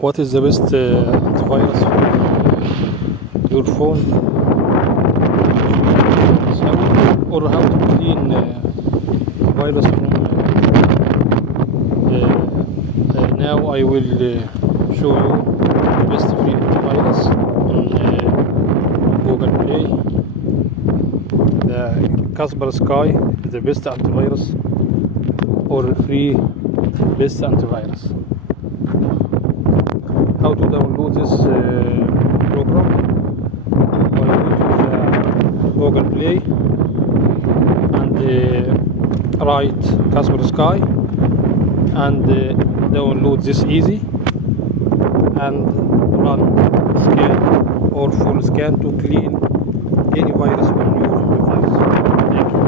What is the best antivirus for your phone? How to clean virus from now I will show you the best free antivirus on Google Play. The Kasper Sky is the best antivirus or free best antivirus. How to download this program? Go to the Google Play and write Kasper Sky and download this easy and run scan or full scan to clean any virus on your device. Thank you.